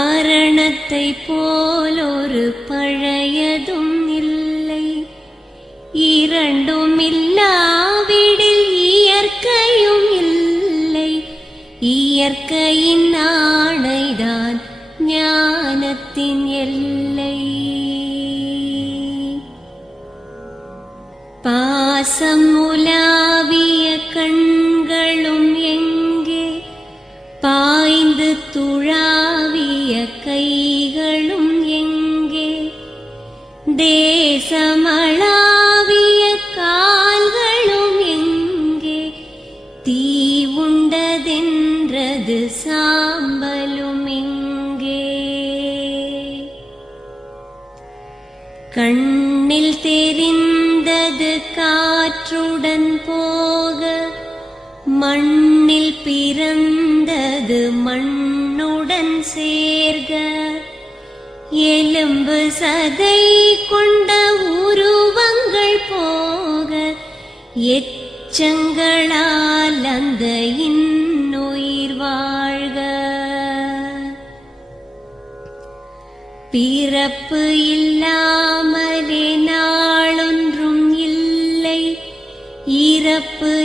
மரணத்தை போலொரு பழையதும் இல்லை. இரண்டும் இல்லாவிடில் இயற்கையும் இல்லை. இயற்கையின் ஆணைதான் ஞானத்தின் எல்லை. பாசம் உலாவிய தீ உண்டதென்றது சாம்பலும் எங்கே கண்ணில் தெரிந்தது காற்றுடன் போக மண்ணில் பிறந்தது மண்ணுடன் சேர்க. எலும்பு சதை கொண்ட உருவங்கள் போக எச்சங்களால் அந்த இன்னுயிர் வாழ்க. பிறப்பு இல்லாமலே நாளொன்றும் இல்லை இறப்பு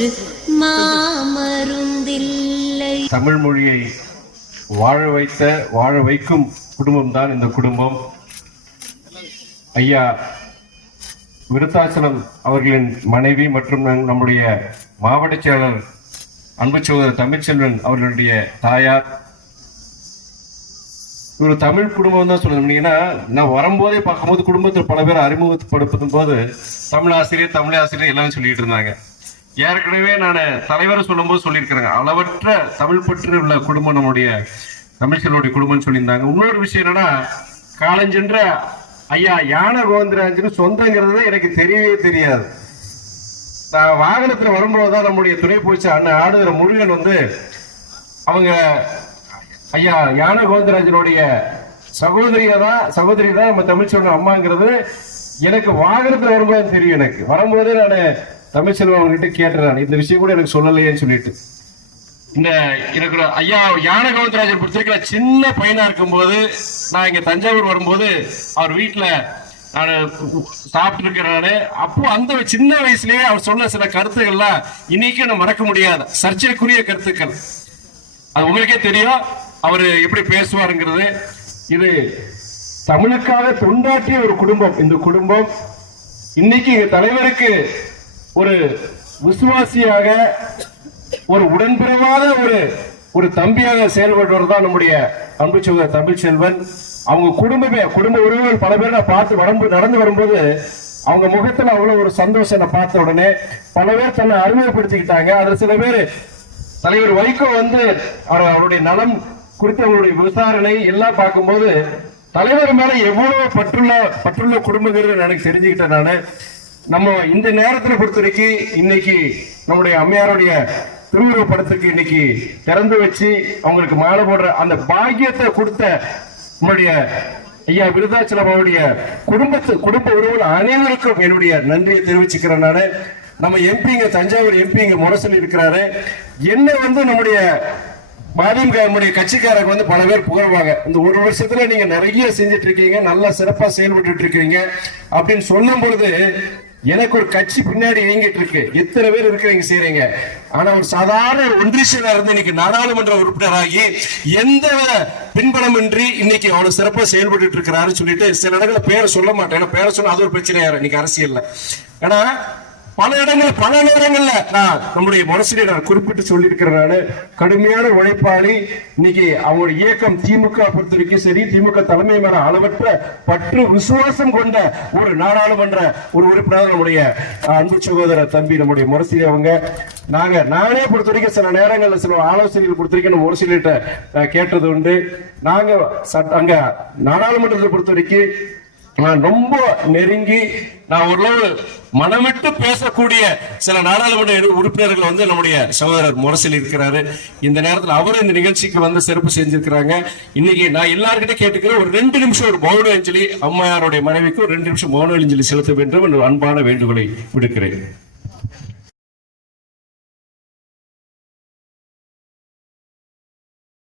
ஒரு மாமருந்தில்லை. தமிழ் மொழியை வாழ வைத்த வாழ வைக்கும் குடும்பம் தான் இந்த குடும்பம். ஐயா விருத்தாச்சலம் அவர்களின் மனைவி மற்றும் நம்முடைய மாவட்ட செயலர் அன்பு சகோதரர் தமிழ்ச்செல்வன் அவர்களுடைய தாயார். ஒரு தமிழ் குடும்பம் தான் சொல்லணும் ஏன்னா நான் வரும்போதே பார்க்கும்போது குடும்பத்தில் பல பேர் அறிமுகப்படுத்தும் போது தமிழ் ஆசிரியர் தமிழ் ஆசிரியர் எல்லாம் சொல்லிட்டு இருந்தாங்க. ஏற்கனவே நான் தலைவரை சொல்லும்போது சொல்லியிருக்கிறேங்க. அளவற்ற தமிழ் பற்று உள்ள குடும்பம் நம்முடைய தமிழ்ச்செல்வனுடைய குடும்பம்னு சொல்லியிருந்தாங்க. இன்னொரு விஷயம் என்னன்னா காலஞ்சென்ற ஐயா யானை கோவிந்தராஜன் சொந்தங்கிறது எனக்கு தெரியவே தெரியாது. நான் வாகனத்தில் வரும்போது தான் நம்முடைய துணை போச்சு அண்ணன் ஆடுகிற முருகன் வந்து அவங்க ஐயா யானை கோவிந்தராஜனுடைய சகோதரியை தான் சகோதரி தான் நம்ம தமிழ்ச்செல்வன் அம்மாங்கிறது எனக்கு வாகனத்தில் வரும்போது தெரியும் எனக்கு. வரும்போதே நான் தமிழ்ச்செல்வன் அவங்ககிட்ட கேட்டேன் இந்த விஷயம் கூட எனக்கு சொல்லலையேன்னு சொல்லிட்டு. இந்த எனக்கு ஐயா யான கவுந்தராஜர் பொறுத்தவரைக்கும் சின்ன பையனா இருக்கும்போது நான் இங்க தஞ்சாவூர் வரும்போது அவர் வீட்டுல நான் சாப்பிட்டு இருக்கிறாரு அப்போ அந்த சின்ன வயசுலயே அவர் சொன்ன சில கருத்துக்கள்லாம் இன்னைக்கு நான் மறக்க முடியாத சர்ச்சைக்குரிய கருத்துக்கள். அது உங்களுக்கே தெரியும் அவர் எப்படி பேசுவாருங்கிறது. இது தமிழுக்காக தொண்டாற்றிய ஒரு குடும்பம். இந்த குடும்பம் இன்னைக்கு தலைவருக்கு ஒரு விசுவாசியாக ஒரு உடன்பிறவாத ஒரு ஒரு தம்பியாக செயல்படுவர் தான் நம்முடைய அன்பு சகோதரர் தமிழ் செல்வன் அவங்க குடும்பமே குடும்ப உறவுகள் பல பேர் நான் பார்த்து வரம்பு நடந்து வரும்போது அவங்க முகத்துல அவ்வளவு ஒரு சந்தோஷம் நான் பார்த்த உடனே பல பேர் தன்னை அறிமுகப்படுத்திக்கிட்டாங்க. அதுல சில பேர் தலைவர் வைகோ வந்து அவர் அவருடைய நலம் குறித்து அவருடைய விசாரணை எல்லாம் பார்க்கும்போது தலைவர் மேல எவ்வளவு பற்றுள்ள பற்றுள்ள குடும்பங்கள் எனக்கு தெரிஞ்சுக்கிட்டேன் நான். நம்ம இந்த நேரத்தில் பொறுத்த வரைக்கும் இன்னைக்கு நம்முடைய அம்மையாருடைய திருவுருவ படத்துக்கு இன்னைக்கு திறந்து வச்சு அவங்களுக்கு மாலை போடுற அந்த பாக்கியத்தை கொடுத்த நம்முடைய ஐயா விருதாச்சலம் அவருடைய குடும்பத்து குடும்ப உறவுகள் அனைவருக்கும் என்னுடைய நன்றியை தெரிவிச்சுக்கிறேன் நான். நம்ம எம்பிங்க தஞ்சாவூர் எம்பிங்க முரசல் இருக்கிறாரு என்ன வந்து நம்முடைய மதிமுக நம்முடைய கட்சிக்காரங்க வந்து பல பேர் புகழ்வாங்க. இந்த ஒரு வருஷத்துல நீங்க நிறைய செஞ்சுட்டு இருக்கீங்க நல்லா சிறப்பா செயல்பட்டு இருக்கீங்க அப்படின்னு சொல்லும் பொழுது எனக்கு ஒரு கட்சி பின்னாடி இயங்கிட்டு இருக்கு. எத்தனை பேர் இருக்கிறீங்க செய்யறீங்க ஆனா ஒரு சாதாரண ஒரு ஒன்றியரா இருந்து இன்னைக்கு நாடாளுமன்ற உறுப்பினராகி எந்த பின்பலமின்றி இன்னைக்கு அவ்வளவு சிறப்பா செயல்பட்டு இருக்கிறாருன்னு சொல்லிட்டு சில இடங்களில் பேரை சொல்ல மாட்டேன். ஏன்னா பேரை சொன்னா அது ஒரு பிரச்சனையா இன்னைக்கு அரசியல்ல. ஏன்னா பல இடங்கள் பல நேரங்கள்ல நான் நம்முடைய மனசுல நான் குறிப்பிட்டு சொல்லியிருக்கிறேன் நான். கடுமையான உழைப்பாளி. இன்னைக்கு அவங்களுடைய இயக்கம் திமுக பொறுத்த வரைக்கும் சரி திமுக தலைமை மேல அளவற்ற பற்று விசுவாசம் கொண்ட ஒரு நாடாளுமன்ற ஒரு உறுப்பினர் நம்முடைய அஹ், அன்பு சகோதரர் தம்பி நம்முடைய முரசிலி அவங்க. நாங்க நானே பொறுத்த வரைக்கும் சில நேரங்கள்ல சில ஆலோசனைகள் பொறுத்த வரைக்கும் நம்ம கேட்டது உண்டு. நாங்க சட்ட- அங்க நாடாளுமன்றத்தை பொறுத்த வரைக்கும் நான் ரொம்ப நெருங்கி நான் ஓரளவு மனமிட்டு பேசக்கூடிய சில நாடாளுமன்ற உறுப்பினர்கள் வந்து நம்முடைய சகோதரர் முரசில் இருக்கிறாரு. இந்த நேரத்தில் அவரும் இந்த நிகழ்ச்சிக்கு வந்து சிறப்பு செஞ்சிருக்கிறாங்க. இன்னைக்கு நான் எல்லார்கிட்ட கேட்டுக்கிறேன் ஒரு ரெண்டு நிமிஷம் ஒரு மௌன அஞ்சலி அம்மையாருடைய மனைவிக்கு ஒரு ரெண்டு நிமிஷம் மௌன அஞ்சலி செலுத்த வேண்டும் என்று அன்பான வேண்டுகோளை விடுக்கிறேன்.